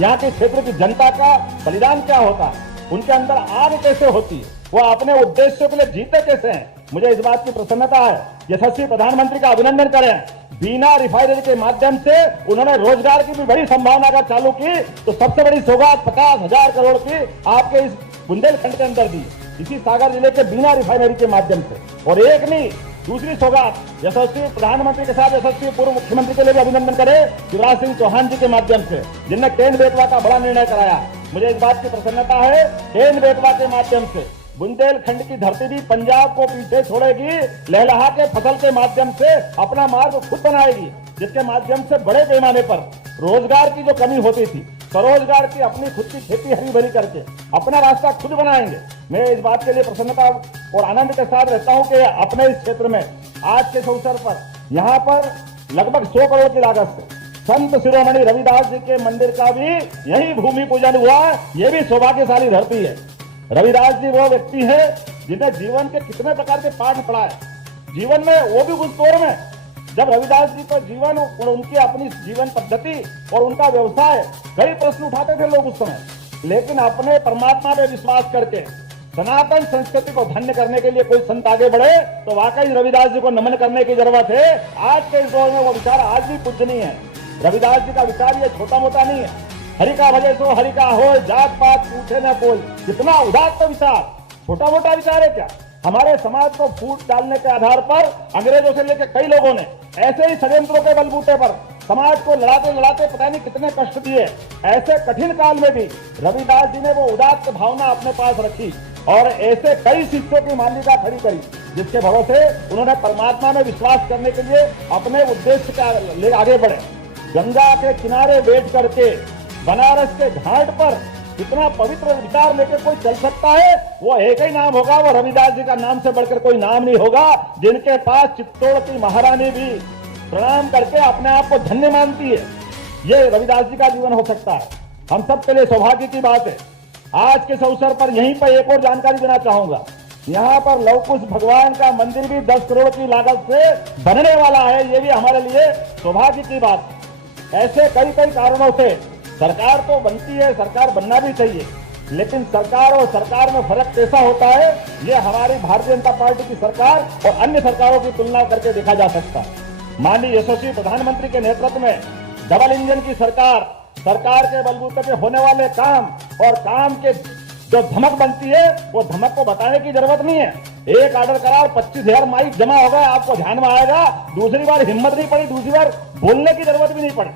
यहाँ के क्षेत्र की जनता का बलिदान क्या होता है, उनके अंदर आग कैसे होती है, वो अपने उद्देश्यों के लिए जीते कैसे हैं। मुझे इस बात की प्रसन्नता है, यशस्वी प्रधानमंत्री का अभिनंदन करें। बिना रिफाइनरी के माध्यम से उन्होंने रोजगार की भी बड़ी संभावना अगर चालू की तो सबसे बड़ी सौगात 50,000 करोड़ की आपके इस बुंदेलखंड के अंदर दी, इसी सागर जिले के बिना रिफाइनरी के माध्यम से। और एक नहीं, दूसरी सौगात यशस्वी प्रधानमंत्री के साथ यशस्वी पूर्व मुख्यमंत्री के लिए भी अभिनंदन करें शिवराज सिंह चौहान जी के माध्यम से, जिनने केन बेतवा का बड़ा निर्णय कराया। मुझे इस बात की प्रसन्नता है, केन बेतवा के माध्यम से बुंदेलखंड की धरती भी पंजाब को पीछे छोड़ेगी, लहलहा के फसल के माध्यम से अपना मार्ग खुद बनाएगी, जिसके माध्यम से बड़े पैमाने पर रोजगार की जो कमी होती थी, स्वरोजगार की अपनी खुद की खेती हरी भरी करके अपना रास्ता खुद बनाएंगे। मैं इस बात के लिए प्रसन्नता और आनंद के साथ रहता हूं कि अपने इस क्षेत्र में आज के अवसर पर यहाँ पर लगभग 100 करोड़ की लागत से संत शिरोमणि रविदास जी के मंदिर का भी यही भूमि पूजन हुआ। ये भी सौभाग्यशाली धरती है। रविदास जी वो व्यक्ति है जिन्हें जीवन के कितने प्रकार के पाठ पढ़ाए, जीवन में वो भी उस दौर में जब रविदास जी को जीवन और उनकी अपनी जीवन पद्धति और उनका व्यवसाय, कई प्रश्न उठाते थे लोग उस समय, लेकिन अपने परमात्मा में विश्वास करके सनातन संस्कृति को धन्य करने के लिए कोई संत आगे बढ़े तो वाकई रविदास जी को नमन करने की जरूरत है। आज के इस दौर में वो विचार आज भी पूजनीय है। रविदास जी का विचार ये छोटा मोटा नहीं है, हरि का भजे सो हरि का हो, जात पात पूछे न कोई, कितना उदात्त विचार, छोटा मोटा विचार है क्या। हमारे समाज को फूट डालने के आधार पर अंग्रेजों से लेकर कई लोगों ने ऐसे ही षड्यंत्रों के बलबूते पर समाज को लड़ाते लड़ाते पता नहीं कितने कष्ट दिए। ऐसे कठिन काल में भी रविदास जी ने वो उदात्त भावना अपने पास रखी और ऐसे कई शिष्यों की मान्यता खड़ी करी, जिसके भरोसे उन्होंने परमात्मा में विश्वास करने के लिए अपने उद्देश्य के लिए आगे बढ़े। गंगा के किनारे बैठ करके बनारस के घाट पर इतना पवित्र विचार लेकर कोई चल सकता है, वो एक ही नाम होगा, वो रविदास जी का नाम से बढ़कर कोई नाम नहीं होगा, जिनके पास चित्तौड़ की महारानी भी प्रणाम करके अपने आप को धन्य मानती है। ये रविदास जी का जीवन हो सकता है। हम सब के लिए सौभाग्य की बात है। आज के अवसर पर यहीं पर एक और जानकारी देना चाहूंगा, यहाँ पर लवकुश भगवान का मंदिर भी 10 करोड़ की लागत से बनने वाला है। ये भी हमारे लिए सौभाग्य की बात है। ऐसे कई कई कारणों से सरकार तो बनती है, सरकार बनना भी चाहिए, लेकिन सरकार और सरकार में फर्क कैसा होता है, ये हमारी भारतीय जनता पार्टी की सरकार और अन्य सरकारों की तुलना करके देखा जा सकता है। माननीय यशस्वी प्रधानमंत्री के नेतृत्व में डबल इंजन की सरकार के बलबूते पे होने वाले काम और काम के जो धमक बनती है, वो धमक को बताने की जरूरत नहीं है। एक ऑर्डर करा, 25,000 माइक जमा हो गए, आपको ध्यान में आएगा। दूसरी बार हिम्मत नहीं पड़ी, दूसरी बार बोलने की जरूरत भी नहीं पड़ी।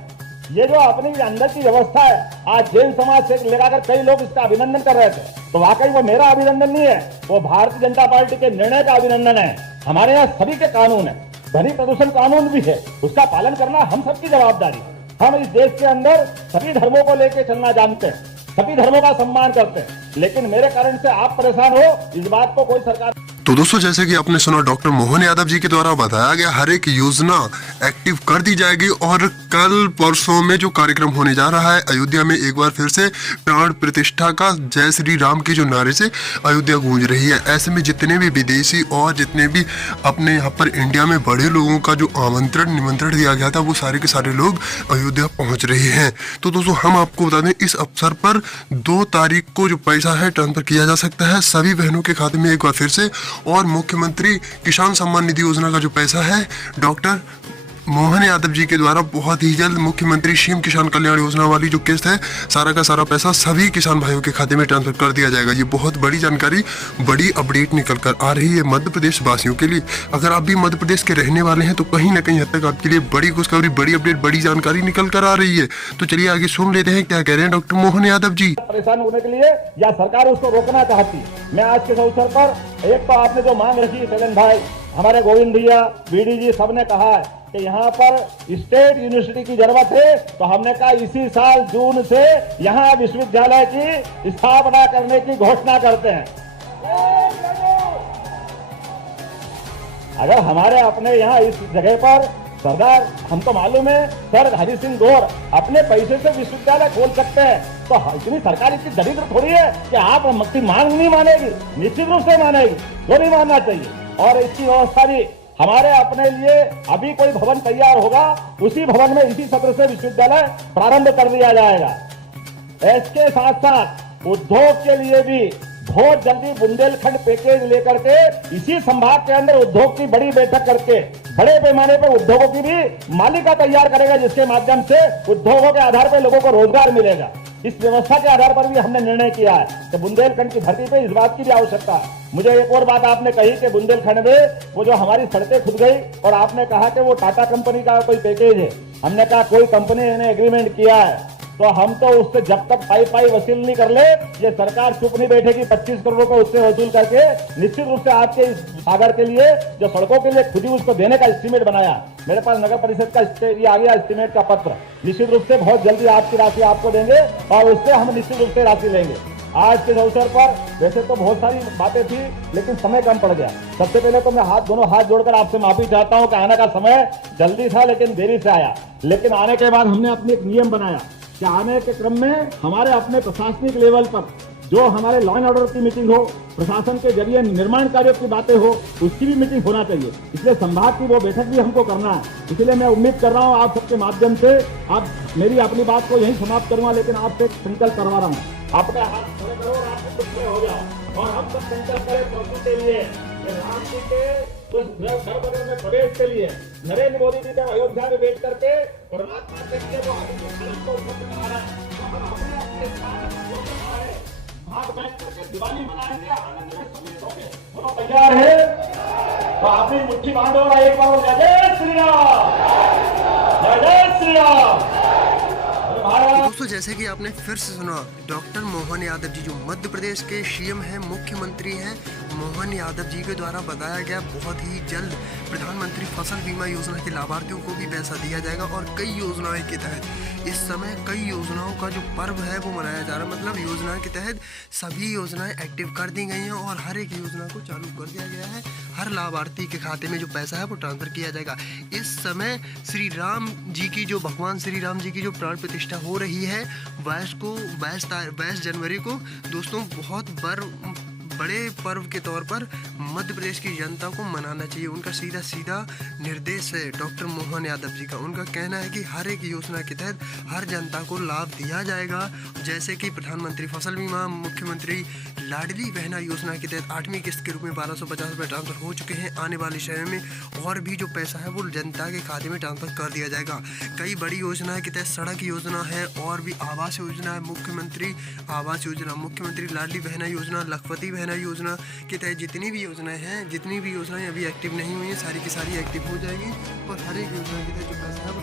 ये जो अपनी अंदर की व्यवस्था है, आज जैन समाज से लगाकर कई लोग इसका अभिनंदन कर रहे थे, तो वाकई वो मेरा अभिनंदन नहीं है, वो भारतीय जनता पार्टी के निर्णय का अभिनंदन है। हमारे यहाँ सभी के कानून है, ध्वनि प्रदूषण कानून भी है, उसका पालन करना हम सबकी जवाबदारी। हम इस देश के अंदर सभी धर्मों को लेकर चलना जानते हैं, सभी धर्मों का सम्मान करते हैं, लेकिन मेरे कारण से आप परेशान हो, इस बात को कोई सरकार। तो दोस्तों, जैसे कि आपने सुना, डॉक्टर मोहन यादव जी के द्वारा बताया गया हर एक योजना एक्टिव कर दी जाएगी और कल परसों में जो कार्यक्रम होने जा रहा है अयोध्या में, एक बार फिर से प्राण प्रतिष्ठा का जय श्री राम के जो नारे से अयोध्या गूंज रही है। ऐसे में जितने भी विदेशी और जितने भी अपने यहाँ पर इंडिया में बड़े लोगों का जो निमंत्रण दिया गया था, वो सारे के सारे लोग अयोध्या पहुँच रहे हैं। तो दोस्तों, हम आपको बता दें, इस अवसर पर 2 तारीख को जो पैसा है ट्रांसफर किया जा सकता है सभी बहनों के खाते में एक बार फिर से। और मुख्यमंत्री किसान सम्मान निधि योजना का जो पैसा है डॉक्टर मोहन यादव जी के द्वारा बहुत ही जल्द मुख्यमंत्री सीएम किसान कल्याण योजना वाली जो किस्त है, सारा का सारा पैसा सभी किसान भाइयों के खाते में ट्रांसफर कर दिया जाएगा। ये बहुत बड़ी जानकारी, बड़ी अपडेट निकल कर आ रही है मध्य प्रदेश वासियों के लिए। अगर आप भी मध्य प्रदेश के रहने वाले हैं तो कहीं ना कहीं हद तक आपके लिए बड़ी खुशखबरी, बड़ी अपडेट, बड़ी जानकारी निकल कर आ रही है। तो चलिए आगे सुन लेते हैं क्या कह रहे हैं डॉक्टर मोहन यादव जी। परेशान होने के लिए या सरकार उसको रोकना चाहती है। मैं आज के अवसर पर एक तो आपने जो मांग रखी है, शैलन भाई, हमारे गोविंद भैया, बीडी जी, सबने कहा है कि यहाँ पर स्टेट यूनिवर्सिटी की जरूरत है, तो हमने कहा इसी साल जून से यहाँ विश्वविद्यालय की स्थापना करने की घोषणा करते हैं। अगर हमारे अपने यहाँ इस जगह पर सरदार, हमको मालूम है सर हरि सिंह गौर अपने पैसे से विश्वविद्यालय खोल सकते हैं, तो इतनी सरकार इतनी दरिद्र थोड़ी है कि आप की मांग नहीं मानेगी, निश्चित रूप से मानेगी, तो नहीं मानना चाहिए। और इसकी व्यवस्था भी हमारे अपने लिए अभी कोई भवन तैयार होगा, उसी भवन में इसी सत्र से विश्वविद्यालय प्रारंभ कर दिया जाएगा। इसके साथ साथ उद्योग के लिए भी बहुत जल्दी बुंदेलखंड पैकेज लेकर के इसी संभाग के अंदर उद्योग की बड़ी बैठक करके बड़े पैमाने पर उद्योगों की भी मालिका तैयार करेगा, जिसके माध्यम से उद्योगों के आधार पर लोगों को रोजगार मिलेगा। इस व्यवस्था के आधार पर भी हमने निर्णय किया है कि बुंदेलखंड की धरती पे इस बात की भी आवश्यकता है। मुझे एक और बात आपने कही कि बुंदेलखंड में वो जो हमारी सड़कें खुद गई और आपने कहा कि वो टाटा कंपनी का कोई पैकेज है। हमने कहा कोई कंपनी ने एग्रीमेंट किया है तो हम तो उससे जब तक पाई वसूल नहीं कर ले, ये सरकार चुप नहीं बैठेगी। 25 करोड़ रुपए उससे वसूल करके निश्चित रूप से आपके इस सागर के लिए जो सड़कों के लिए खुद ही उसको देने का एस्टीमेट बनाया। मेरे पास नगर परिषद का ये आ गया एस्टीमेट का पत्र। निश्चित रूप से बहुत जल्दी आपकी राशि आपको देंगे और उससे हम निश्चित रूप से राशि लेंगे। आज के अवसर पर वैसे तो बहुत सारी बातें थी, लेकिन समय कम पड़ गया। सबसे पहले तो मैं दोनों हाथ जोड़कर आपसे माफी चाहता हूं कि आने का समय जल्दी था लेकिन देरी से आया। लेकिन आने के बाद हमने अपने एक नियम बनाया कि आने के क्रम में हमारे अपने प्रशासनिक लेवल पर जो हमारे लॉ एंड ऑर्डर की मीटिंग हो, प्रशासन के जरिए निर्माण कार्यों की बातें हो, उसकी भी मीटिंग होना चाहिए। इसलिए संभाग की वो बैठक भी हमको करना है। इसलिए मैं उम्मीद कर रहा हूँ आप सबके माध्यम से आप मेरी अपनी बात को यही समाप्त करूंगा, लेकिन आपसे एक संकल्प करवा रहा हूँ। अपने हाथ खड़े करो और आप खुद खड़े हो जाओ और हम सब संकल्प करें प्रभु के लिए, राम जी के उस घर में प्रवेश के लिए नरेंद्र मोदी जी जब अयोध्या में बैठ करके परमात्मा के लिए वो को बना रहा है, तो हम अपने अपने हाथ बैठ करके दिवाली मनाएंगे, आनंद में समेत होंगे। वो तैयार है तो अपनी मुट्ठी बांधो और एक बार जय श्री राम, जय श्री राम। दोस्तों जैसे कि आपने फिर से सुना, डॉक्टर मोहन यादव जी जो मध्य प्रदेश के सीएम हैं, मुख्यमंत्री हैं, मोहन यादव जी के द्वारा बताया गया बहुत ही जल्द प्रधानमंत्री फसल बीमा योजना के लाभार्थियों को भी पैसा दिया जाएगा। और कई योजनाएं के तहत इस समय कई योजनाओं का जो पर्व है वो मनाया जा रहा है। मतलब योजना के तहत सभी योजनाएं एक्टिव कर दी गई हैं और हर एक योजना को चालू कर दिया गया है। हर लाभार्थी के खाते में जो पैसा है वो ट्रांसफर किया जाएगा। इस समय श्री राम जी की जो भगवान श्री राम जी की जो प्राण प्रतिष्ठा हो रही है 22 जनवरी को दोस्तों बहुत बड़े पर्व के तौर पर मध्य प्रदेश की जनता को मनाना चाहिए। उनका सीधा निर्देश है डॉक्टर मोहन यादव जी का। उनका कहना है कि हर एक योजना के तहत हर जनता को लाभ दिया जाएगा, जैसे कि प्रधानमंत्री फसल बीमा, मुख्यमंत्री लाडली बहना योजना के तहत 8वीं किस्त के रूप में 1250 रुपये ट्रांसफर हो चुके हैं। आने वाले समय में और भी जो पैसा है वो जनता के खाते में ट्रांसफर कर दिया जाएगा। कई बड़ी योजनाएं के तहत सड़क योजना है और भी आवास योजना है, मुख्यमंत्री आवास योजना, मुख्यमंत्री लाडली बहना योजना, लखपति बहना योजना के तहत जितनी भी योजनाएं अभी एक्टिव नहीं हुई हैं, सारी की सारी एक्टिव हो जाएगी और हर एक योजना के तहत जो पैसा है वो